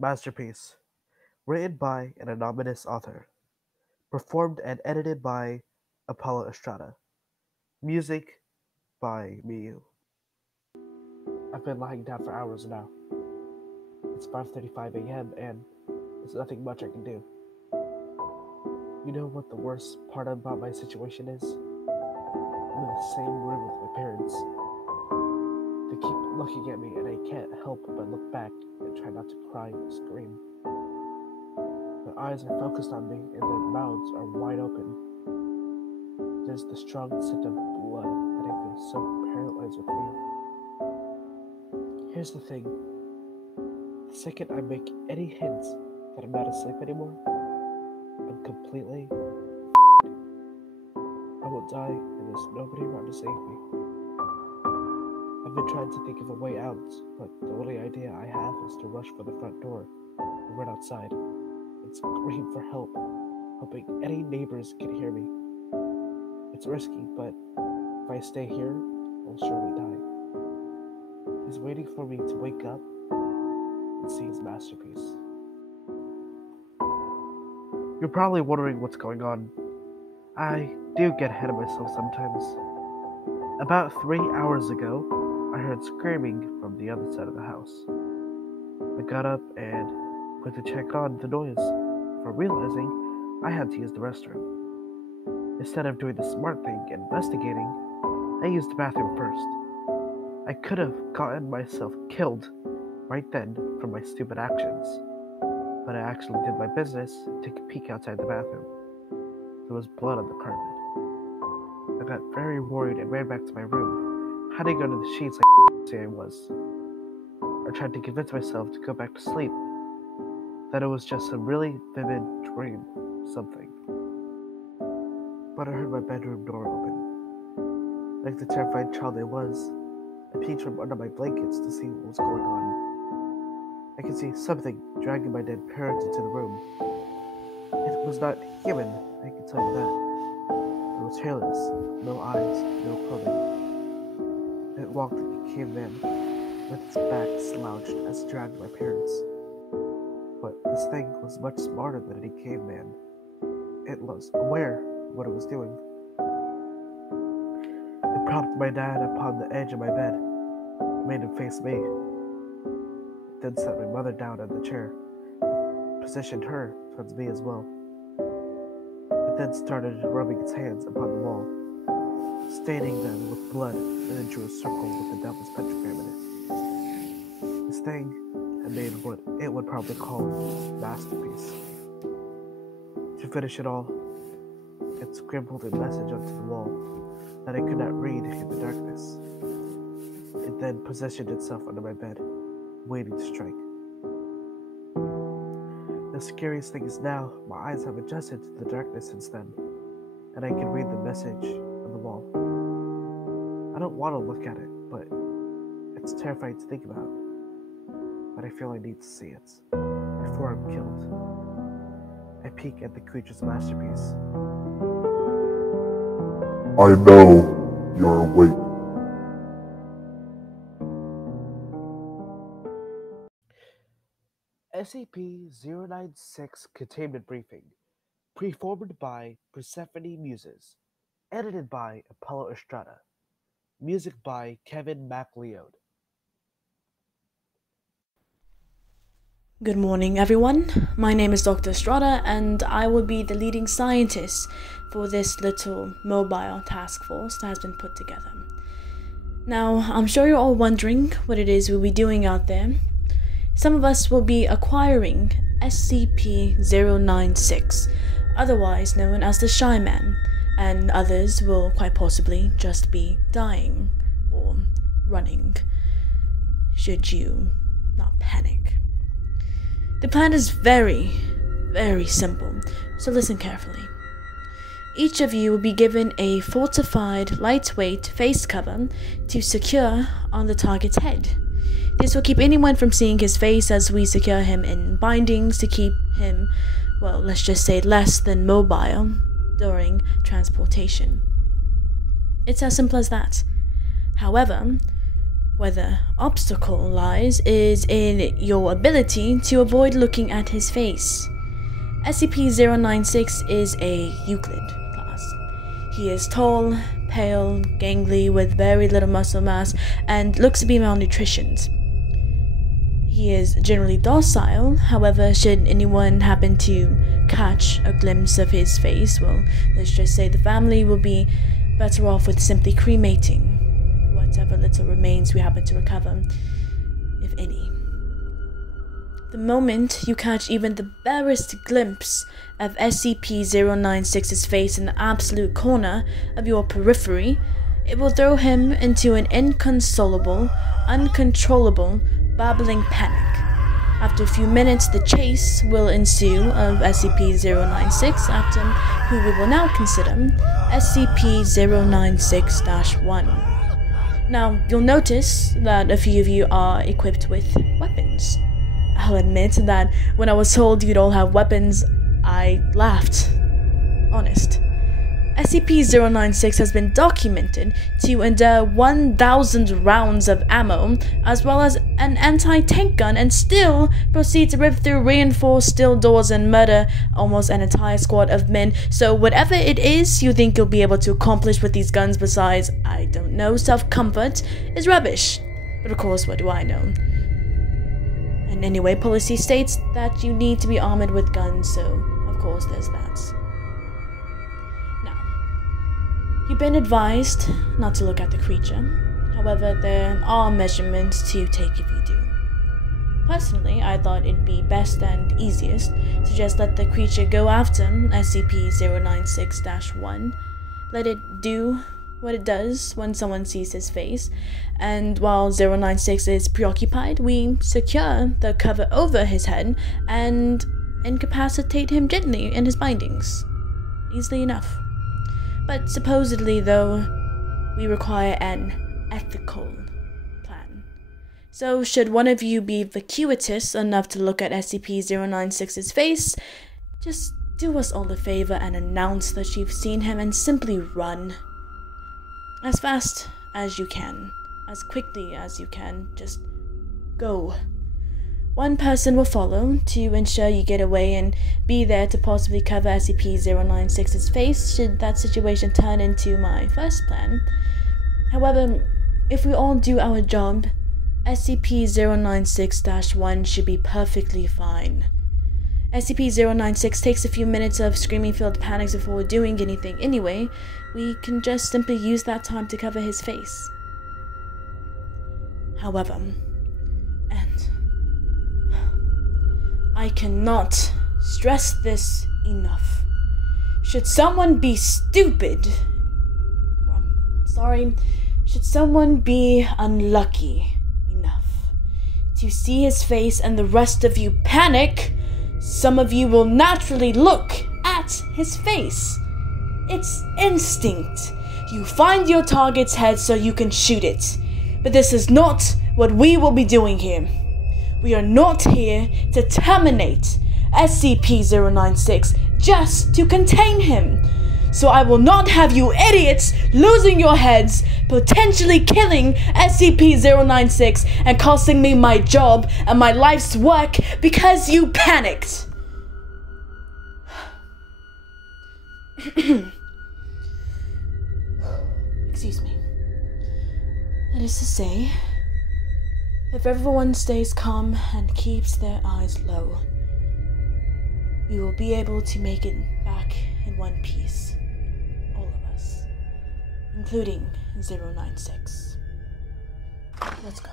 Masterpiece. Written by an anonymous author. Performed and edited by Apollo Estrada. Music by Miu. I've been lying down for hours now. It's 5:35 a.m. and there's nothing much I can do. You know what the worst part about my situation is? I'm in the same room with my parents. They keep looking at me and I can't help but look back and try not to cry or scream. Their eyes are focused on me and their mouths are wide open. There's the strong scent of blood and I feel so paralyzed with fear. Here's the thing. The second I make any hints that I'm not asleep anymore, I'm completely I will die and there's nobody around to save me. I've been trying to think of a way out, but the only idea I have is to rush for the front door and run outside and scream for help, hoping any neighbors can hear me. It's risky, but if I stay here, I'll surely die. He's waiting for me to wake up and see his masterpiece. You're probably wondering what's going on. I do get ahead of myself sometimes. About 3 hours ago, I heard screaming from the other side of the house. I got up and went to check on the noise before realizing I had to use the restroom. Instead of doing the smart thing and investigating, I used the bathroom first. I could have gotten myself killed right then for my stupid actions, but I actually did my business and took a peek outside the bathroom. There was blood on the carpet. I got very worried and ran back to my room, hiding under the sheets like say I was. I tried to convince myself to go back to sleep, that it was just a really vivid dream or something. But I heard my bedroom door open. Like the terrified child I was, I peeked from under my blankets to see what was going on. I could see something dragging my dead parents into the room. It was not human, I can tell you that. It was hairless, no eyes, no clothing. It walked like a caveman, with its back slouched as it dragged my parents. But this thing was much smarter than any caveman. It was aware of what it was doing. It propped my dad upon the edge of my bed, and made him face me. It then set my mother down on the chair, positioned her towards me as well. It then started rubbing its hands upon the wall, staining them with blood, and then drew a circle with the devil's pentagram in it. This thing had made what it would probably call a masterpiece. To finish it all, it scribbled a message onto the wall that I could not read in the darkness. It then positioned itself under my bed, waiting to strike. The scariest thing is now, my eyes have adjusted to the darkness since then, and I can read the message on the wall. I don't want to look at it, but it's terrifying to think about. But I feel I need to see it before I'm killed. I peek at the creature's masterpiece. I know you're awake. SCP-096 Containment Briefing. Performed by Persephonie Muses. Edited by Apollo Estrada. Music by Kevin Macleod. Good morning, everyone. My name is Dr. Estrada, and I will be the leading scientist for this little mobile task force that has been put together. Now, I'm sure you're all wondering what it is we'll be doing out there. Some of us will be acquiring SCP-096, otherwise known as the Shy Man, and others will quite possibly just be dying or running, should you not panic. The plan is very, very simple, so listen carefully. Each of you will be given a fortified, lightweight face cover to secure on the target's head. This will keep anyone from seeing his face as we secure him in bindings to keep him, well, let's just say less than mobile during transportation. It's as simple as that. However, Where the obstacle lies is in your ability to avoid looking at his face. SCP-096 is a Euclid class. He is tall, pale, gangly, with very little muscle mass, and looks to be malnutritioned. He is generally docile, however, should anyone happen to catch a glimpse of his face, well, let's just say the family will be better off with simply cremating whatever little remains we happen to recover, if any. The moment you catch even the barest glimpse of SCP-096's face in the absolute corner of your periphery, it will throw him into an inconsolable, uncontrollable, babbling panic. After a few minutes, the chase will ensue of SCP-096, after who we will now consider SCP-096-1. Now, you'll notice that a few of you are equipped with weapons. I'll admit that when I was told you'd all have weapons, I laughed. Honest. SCP-096 has been documented to endure 1,000 rounds of ammo, as well as an anti-tank gun, and still proceed to rip through reinforced steel doors and murder almost an entire squad of men. So whatever it is you think you'll be able to accomplish with these guns besides, I don't know, self-comfort, is rubbish. But of course, what do I know? And anyway, policy states that you need to be armored with guns, so of course there's that. You've been advised not to look at the creature. However, there are measurements to take if you do. Personally, I thought it'd be best and easiest to just let the creature go after SCP-096-1. Let it do what it does when someone sees his face, and while 096 is preoccupied, we secure the cover over his head and incapacitate him gently in his bindings. Easily enough. But supposedly, though, we require an ethical plan. So should one of you be vacuitous enough to look at SCP-096's face, just do us all a favor and announce that you've seen him and simply run. As fast as you can, as quickly as you can, just go. One person will follow to ensure you get away and be there to possibly cover SCP-096's face should that situation turn into my first plan. However, if we all do our job, SCP-096-1 should be perfectly fine. SCP-096 takes a few minutes of screaming-filled panics before doing anything anyway. We can just simply use that time to cover his face. However, I cannot stress this enough. Should someone be stupid, should someone be unlucky enough to see his face and the rest of you panic, some of you will naturally look at his face. It's instinct. You find your target's head so you can shoot it. But this is not what we will be doing here. We are not here to terminate SCP-096, just to contain him. So I will not have you idiots losing your heads, potentially killing SCP-096 and costing me my job and my life's work because you panicked. Excuse me. That is to say, if everyone stays calm and keeps their eyes low, we will be able to make it back in one piece. All of us. Including 096. Let's go.